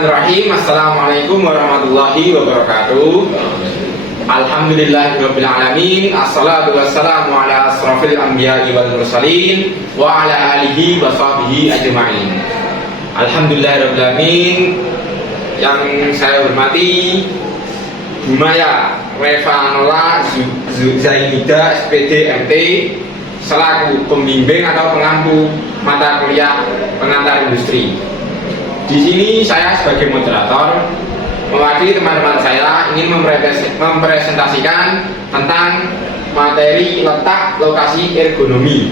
Bismillahirrahmanirrahim. Assalamualaikum warahmatullahi wabarakatuh. Alhamdulillahirabbil alamin. Assalatu wassalamu ala asrofil anbiya'i wal mursalin wa ala alihi wa sahbihi ajma'in. Alhamdulillahirabbil alamin. Yang saya hormati Bu Maya Revanola Zainida SPD MT selaku pembimbing atau pengampu mata kuliah pengantar industri. Di sini saya sebagai moderator mewakili teman-teman saya ingin mempresentasikan tentang materi letak lokasi ergonomi.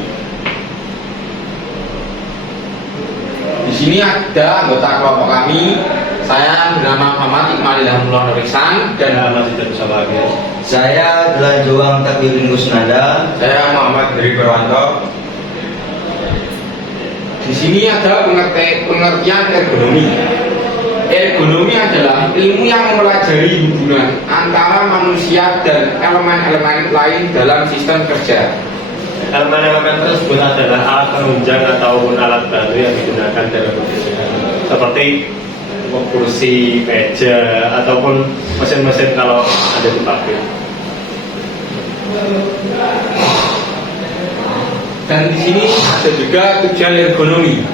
Di sini ada anggota kelompok kami. Saya bernama Muhammad Iqmal Ilhamullah Nurisan dan saya adalah Joang Takwirin Kusnanda. Saya Muhammad Heri Perwanto. Di sini ada pengertian ergonomi. Ergonomi adalah ilmu yang mempelajari hubungan antara manusia dan elemen-elemen lain dalam sistem kerja. Elemen-elemen tersebut adalah alat penunjang ataupun alat bantu yang digunakan dalam bekerja, seperti kursi, meja, ataupun mesin-mesin kalau ada di pabrik. Dan di sini ada juga tujuan ergonomi.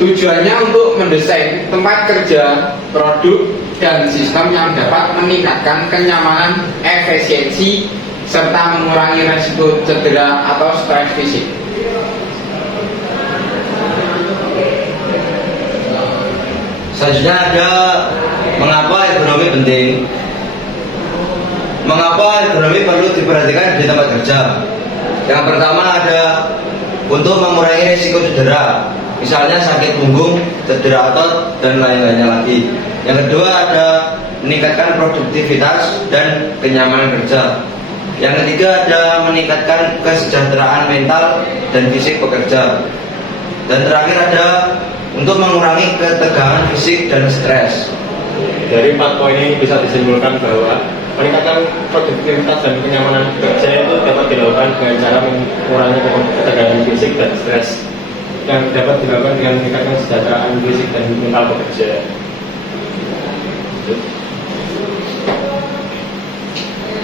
Tujuannya untuk mendesain tempat kerja, produk, dan sistem yang dapat meningkatkan kenyamanan, efisiensi, serta mengurangi risiko cedera atau stres fisik. Selanjutnya ada mengapa ergonomi penting. Mengapa ergonomi perlu diperhatikan di tempat kerja? Yang pertama ada untuk mengurangi risiko cedera, misalnya sakit punggung, cedera otot, dan lain-lainnya lagi. Yang kedua ada meningkatkan produktivitas dan kenyamanan kerja. Yang ketiga ada meningkatkan kesejahteraan mental dan fisik pekerja. Dan terakhir ada untuk mengurangi ketegangan fisik dan stres. Dari 4 poin ini bisa disimpulkan bahwa meningkatkan produktivitas dan kenyamanan kerja itu dapat dilakukan dengan cara mengurangi ketegangan fisik dan stres, yang dapat dilakukan dengan meningkatkan kesejahteraan fisik dan mental pekerja.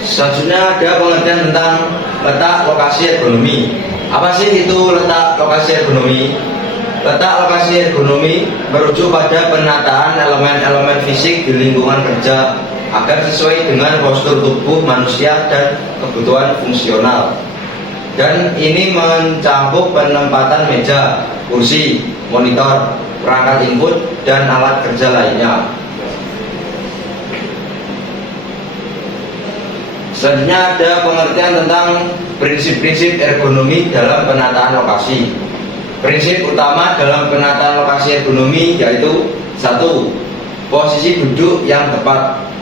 Selanjutnya ada pengertian tentang letak lokasi ergonomi. Apa sih itu letak lokasi ergonomi? Letak lokasi ergonomi merujuk pada penataan elemen-elemen fisik di lingkungan kerja agar sesuai dengan postur tubuh manusia dan kebutuhan fungsional. Dan ini mencakup penempatan meja, kursi, monitor, perangkat input, dan alat kerja lainnya. Selanjutnya ada pengertian tentang prinsip-prinsip ergonomi dalam penataan lokasi. Prinsip utama dalam penataan lokasi ergonomi yaitu 1. Posisi duduk yang tepat.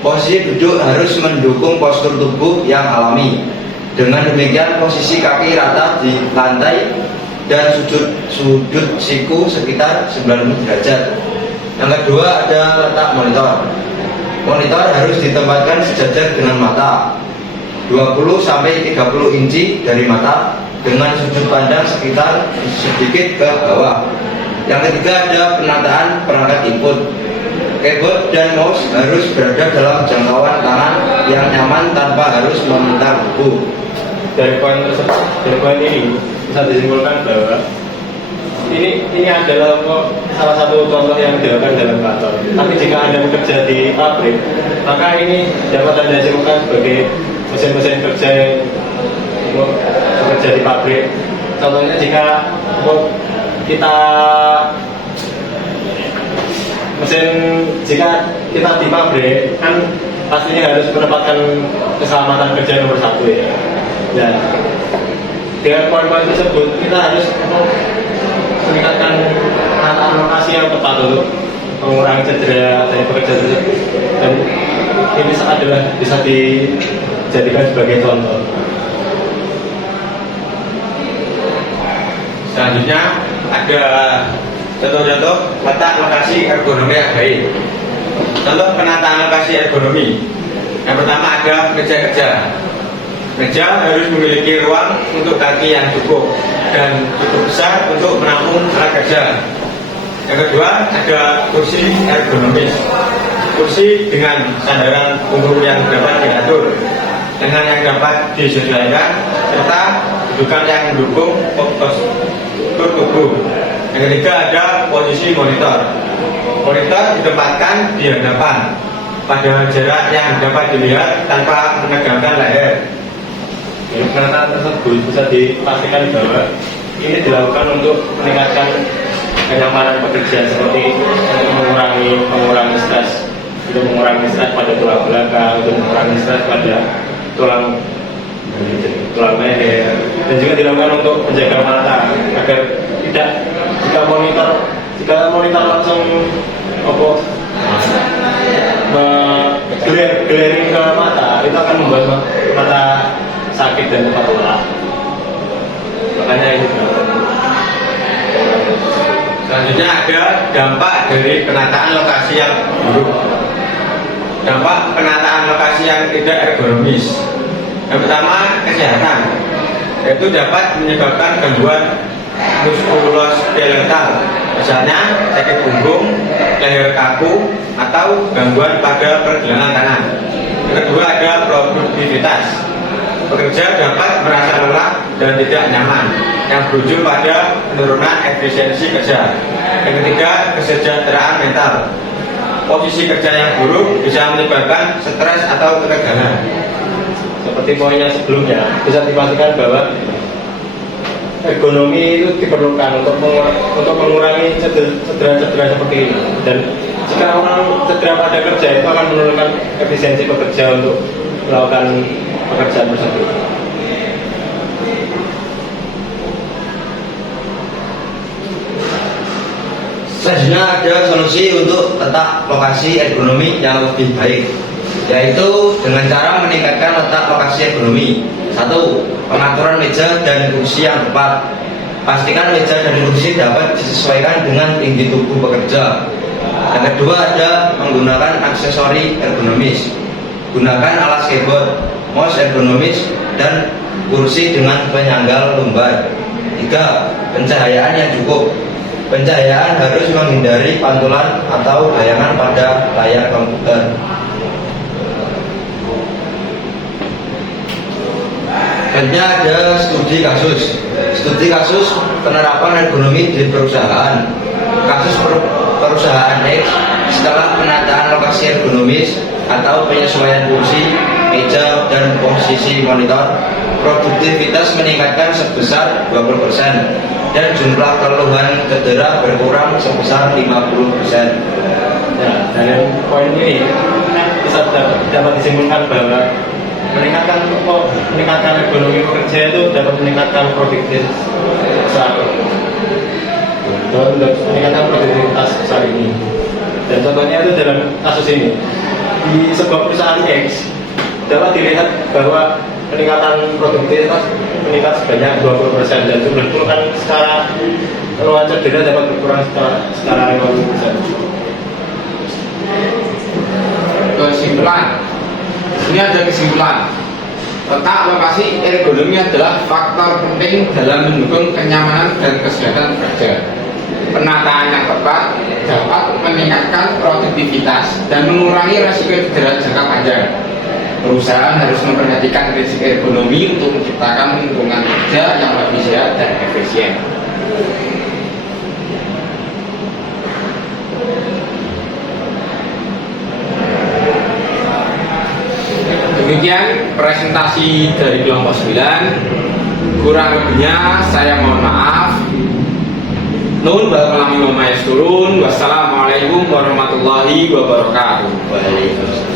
Posisi duduk harus mendukung postur tubuh yang alami. Dengan demikian posisi kaki rata di lantai dan sudut siku sekitar 90 derajat. Yang kedua ada letak monitor. Monitor harus ditempatkan sejajar dengan mata 20-30 inci dari mata dengan sudut pandang sekitar sedikit ke bawah. Yang ketiga ada penataan perangkat input. Keyboard dan mouse harus berada dalam jangkauan tangan yang nyaman tanpa harus meminta buku. Dari poin tersebut, dari poin ini bisa disimpulkan bahwa ini adalah salah satu contoh yang dilakukan dalam kantor. Tapi jika Anda bekerja di pabrik, maka ini dapat Anda simpulkan sebagai mesin-mesin kerja yang bekerja di pabrik. Contohnya jika jika kita di pabrik kan pastinya harus menempatkan keselamatan kerja nomor 1 ya. Dan dengan poin-poin tersebut kita harus meningkatkan penataan lokasi yang tepat untuk mengurangi cedera dari pekerja tersebut. Dan ini adalah bisa dijadikan sebagai contoh. Selanjutnya ada contoh-contoh letak lokasi ergonomi yang baik. Contoh penataan lokasi ergonomi. Yang pertama ada meja kerja. Meja harus memiliki ruang untuk kaki yang cukup dan cukup besar untuk menampung alat kerja. Yang kedua ada kursi ergonomis. Kursi dengan sandaran punggung yang dapat diatur, dengan yang dapat disesuaikan, serta dudukan yang mendukung postur tubuh. Yang ketiga ada posisi monitor. Monitor ditempatkan di hadapan pada jarak yang dapat dilihat tanpa menegangkan leher. Jadi penataan tersebut bisa dipastikan bahwa ini dilakukan untuk meningkatkan kenyamanan pekerjaan, seperti untuk mengurangi stres pada tulang belakang, untuk mengurangi stres pada tulang leher, dan juga dilakukan untuk menjaga mata agar tidak jika monitor langsung glaring ke mata, itu akan membuat mata sakit dan cepat lelah. Makanya ini Selanjutnya ada dampak dari penataan lokasi yang buruk. Dampak penataan lokasi yang tidak ergonomis. Yang pertama, kesehatan, yaitu dapat menyebabkan gangguan muskuloskeletal, misalnya sakit punggung, leher kaku, atau gangguan pada pergelangan tangan. Yang kedua ada produktivitas. Pekerja dapat merasa lelah dan tidak nyaman, yang berujung pada penurunan efisiensi kerja. Yang ketiga, kesejahteraan mental. Posisi kerja yang buruk bisa menyebabkan stres atau ketegangan. seperti poin yang sebelumnya, bisa dipastikan bahwa ergonomi itu diperlukan untuk mengurangi cedera-cedera seperti ini. Dan jika orang cedera pada kerja, itu akan menurunkan efisiensi pekerja untuk melakukan pekerjaan tersebut. Selanjutnya ada solusi untuk letak lokasi ergonomi yang lebih baik, yaitu dengan cara meningkatkan letak lokasi ergonomi. 1. Pengaturan meja dan kursi yang tepat. Pastikan meja dan kursi dapat disesuaikan dengan tinggi tubuh pekerja. Yang kedua ada menggunakan aksesori ergonomis. Gunakan alas keyboard, mouse ergonomis, dan kursi dengan penyangga lumbar. 3. Pencahayaan yang cukup. Pencahayaan harus menghindari pantulan atau bayangan pada layar komputer. Selanjutnya ada studi kasus. Studi kasus penerapan ergonomi di perusahaan. Kasus perusahaan X setelah penataan lokasi ergonomis atau penyesuaian kursi, meja, dan posisi monitor, produktivitas meningkatkan sebesar 20% dan jumlah keluhan cedera berkurang sebesar 50%. Nah, dari poin ini bisa dapat disimpulkan bahwa meningkatkan ergonomi pekerja itu dapat meningkatkan produktivitas besar ini. Dan contohnya itu dalam kasus ini, di sebuah perusahaan X dapat dilihat bahwa peningkatan produktivitas meningkat sebanyak 20% dan jumlah keluhan secara keluhan cedera dapat berkurang secara 50%. Kesimpulan, ini ada kesimpulan. Letak lokasi ergonomi adalah faktor penting dalam mendukung kenyamanan dan kesehatan kerja. Penataan yang tepat dapat meningkatkan produktivitas dan mengurangi risiko cedera jangka panjang. Perusahaan harus memperhatikan prinsip ergonomi untuk menciptakan lingkungan kerja yang lebih sehat dan efisien. Demikian presentasi dari kelompok 9. Kurang lebihnya saya mohon maaf. Nun barakallahu fiikum. Wassalamualaikum warahmatullahi wabarakatuh. Waalaikumsalam.